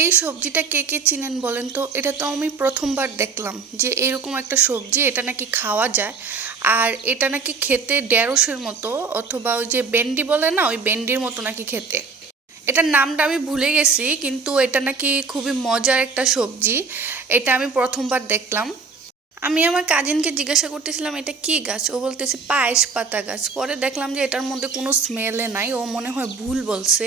এই সবজিটা কে কে চিনেন বলেন তো? এটা তো আমি প্রথমবার দেখলাম যে এরকম একটা সবজি, এটা নাকি খাওয়া যায়। আর এটা নাকি খেতে ঢেঁড়সের মতো, অথবা ওই যে ভেন্ডি বলে না, ওই ভেন্ডির মতো নাকি খেতে। এটার নামটা আমি ভুলে গেছি, কিন্তু এটা নাকি খুবই মজার একটা সবজি। এটা আমি প্রথমবার দেখলাম। আমি আমার কাজিনকে জিজ্ঞাসা করতেছিলাম এটা কি গাছ, ও বলতেছে পায়েস পাতা গাছ। পরে দেখলাম যে এটার মধ্যে কোনো স্মেলে নাই, ও মনে হয় ভুল বলছে।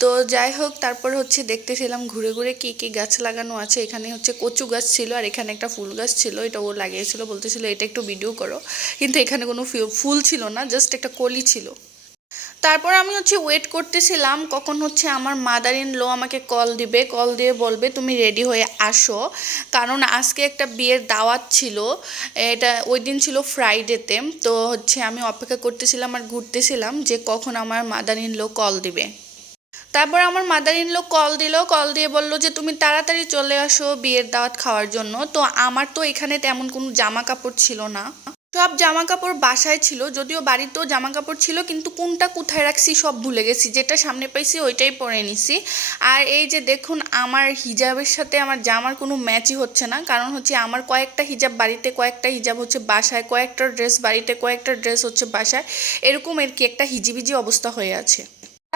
তো যাই হোক, তারপর হচ্ছে দেখতেছিলাম ঘুরে ঘুরে কি কি গাছ লাগানো আছে। এখানে হচ্ছে কচু গাছ ছিল, আর এখানে একটা ফুল গাছ ছিল, এটা ও লাগিয়েছিল। বলতেছিল এটা একটু ভিডিও করো, কিন্তু এখানে কোনো ফুল ছিল না, জাস্ট একটা কলি ছিল। তারপর আমি হচ্ছে ওয়েট করতেছিলাম কখন হচ্ছে আমার মাদার ইন ল আমাকে কল দিবে, কল দিয়ে বলবে তুমি রেডি হয়ে আসো, কারণ আজকে একটা বিয়ের দাওয়াত ছিল। এটা ওই দিন ছিল ফ্রাইডেতে। তো হচ্ছে আমি অপেক্ষা করতেছিলাম আর ঘুরতেছিলাম যে কখন আমার মাদার ইন ল কল দিবে। তারপর আমার মাদার ইন ল কল দিল, কল দিয়ে বলল যে তুমি তাড়াতাড়ি চলে আসো বিয়ের দাওয়াত খাওয়ার জন্য। তো আমার তো এখানে তেমন কোনো জামা কাপড় ছিল না, সব জামা কাপড় বাসায় ছিল। যদিও বাড়িতেও জামা কাপড় ছিল, কিন্তু কোনটা কোথায় রাখছি সব ভুলে গেছি, যেটা সামনে পাইছি ওইটাই পরে নিছি। আর এই যে দেখুন, আমার হিজাবের সাথে আমার জামার কোনো ম্যাচই হচ্ছে না, কারণ হচ্ছে আমার কয়েকটা হিজাব বাড়িতে, কয়েকটা হিজাব হচ্ছে বাসায়, কয়েকটা ড্রেস বাড়িতে, কয়েকটা ড্রেস হচ্ছে বাসায়। এরকম আর কি একটা হিজিবিজি অবস্থা হয়ে আছে।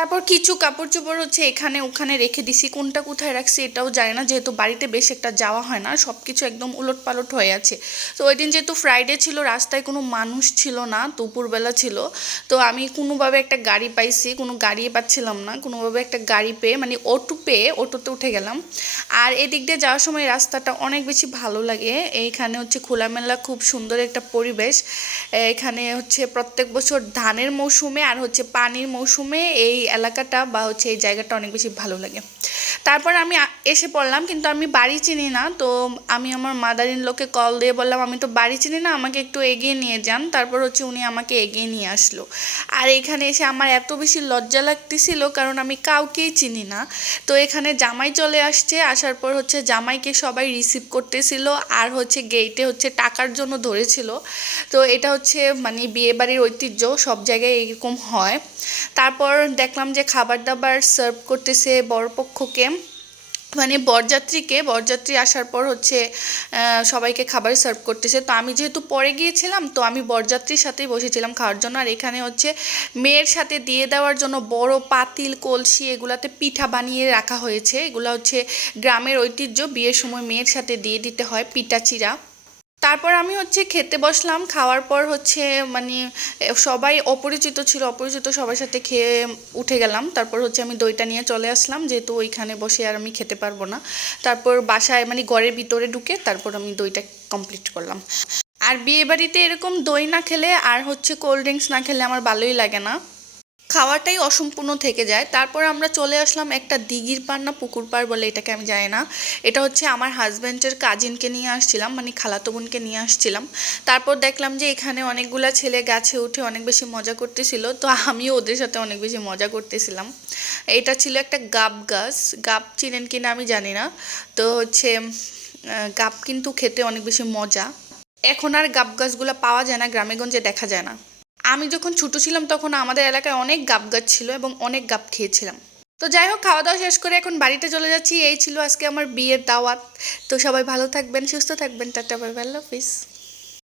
তারপর কিছু কাপড় চোপড় হচ্ছে এখানে ওখানে রেখে দিছি, কোনটা কোথায় রাখছি এটাও জানি না, যেহেতু বাড়িতে বেশ একটা যাওয়া হয় না, সব কিছু একদম উলট পালট হয়ে আছে। তো ওই দিন যেহেতু ফ্রাইডে ছিল, রাস্তায় কোনো মানুষ ছিল না, দুপুরবেলা ছিল। তো আমি কোনোভাবে একটা গাড়ি পাইছি, কোনো গাড়ি পাচ্ছিলাম না, কোনোভাবে একটা গাড়ি পেয়ে মানে অটো পেয়ে অটোতে উঠে গেলাম। আর এদিক দিয়ে যাওয়ার সময় রাস্তাটা অনেক বেশি ভালো লাগে। এইখানে হচ্ছে খোলামেলা খুব সুন্দর একটা পরিবেশ। এখানে হচ্ছে প্রত্যেক বছর ধানের মৌসুমে আর হচ্ছে পানির মৌসুমে এই এলাকাটা বা হচ্ছে এই জায়গাটা অনেক বেশি ভালো লাগে। তারপর আমি এসে পড়লাম, কিন্তু আমি বাড়ি চিনি না। তো আমি আমার মাদার ইন লকে কল দিয়ে বললাম আমি তো বাড়ি চিনি না, আমাকে একটু এগিয়ে নিয়ে যান। তারপর হচ্ছে উনি আমাকে এগিয়ে নিয়ে আসলো। আর এখানে এসে আমার এত বেশি লজ্জা লাগতেছিল, কারণ আমি কাউকেই চিনি না। তো এখানে জামাই চলে আসছে, আসার পর হচ্ছে জামাইকে সবাই রিসিভ করতেছিল, আর হচ্ছে গেইটে হচ্ছে টাকার জন্য ধরেছিল। তো এটা হচ্ছে মানে বিয়েবাড়ির ঐতিহ্য, সব জায়গায় এরকম হয়। তারপর দেখলাম যে খাবার দাবার সার্ভ করতেছে বরপক্ষকে, মানে বরযাত্রী আসার পর হচ্ছে সবাইকে খাবার সার্ভ করতেছে। তো আমি যেহেতু পরে গিয়েছিলাম, তো আমি বরযাত্রীর সাথেই বসেছিলাম খাওয়ার জন্য। আর এখানে হচ্ছে মেয়ের সাথে দিয়ে দেওয়ার জন্য বড় পাতিল কলসি এগুলাতে পিঠা বানিয়ে রাখা হয়েছে। এগুলো হচ্ছে গ্রামের ঐতিহ্য, বিয়ের সময় মেয়ের সাথে দিয়ে দিতে হয় পিঠা চিরা। তারপর আমি হচ্ছে খেতে বসলাম, খাওয়ার পর হচ্ছে মানে সবাই অপরিচিত ছিল, অপরিচিত সবার সাথে খেয়ে উঠে গেলাম। তারপর হচ্ছে আমি দইটা নিয়ে চলে আসলাম, যেহেতু ওইখানে বসে আর আমি খেতে পারবো না। তারপর বাসায় মানে ঘরের ভিতরে ঢুকে তারপর আমি দইটা কমপ্লিট করলাম। আর বিয়ে বাড়িতে এরকম দই না খেলে আর হচ্ছে কোল্ড ড্রিঙ্কস না খেলে আমার ভালোই লাগে না, খাওয়াটাই অসম্পূর্ণ থেকে যায়। তারপর আমরা চলে আসলাম একটা দিঘির পাড় না পুকুর পাড় বলে এটাকে, আমি জানি না। এটা হচ্ছে আমার হাজব্যান্ডের কাজিনকে নিয়ে আসছিলাম, মানে খালাতো বোনকে নিয়ে আসছিলাম। তারপর দেখলাম যে এখানে অনেকগুলা ছেলে গাছে উঠে অনেক বেশি মজা করতেছিল, তো আমিও ওদের সাথে অনেক বেশি মজা করতেছিলাম। এটা ছিল একটা গাব গাছ, গাব চিনেন কিনা আমি জানি না। তো হচ্ছে গাব কিন্তু খেতে অনেক বেশি মজা। এখন আর গাব গাছগুলো পাওয়া যায় না, গ্রামেগঞ্জে দেখা যায় না। আমি যখন ছোট ছিলাম তখন আমাদের এলাকায় অনেক গাব গাছ ছিল এবং অনেক গাব খেয়েছিলাম। তো যাই হোক, খাওয়া দাওয়া শেষ করে এখন বাড়িতে চলে যাচ্ছি। এই ছিল আজকে আমার বিয়ের দাওয়াত। তো সবাই ভালো থাকবেন, সুস্থ থাকবেন, টাটা বাই বাই, আল্লাহ হাফিজ।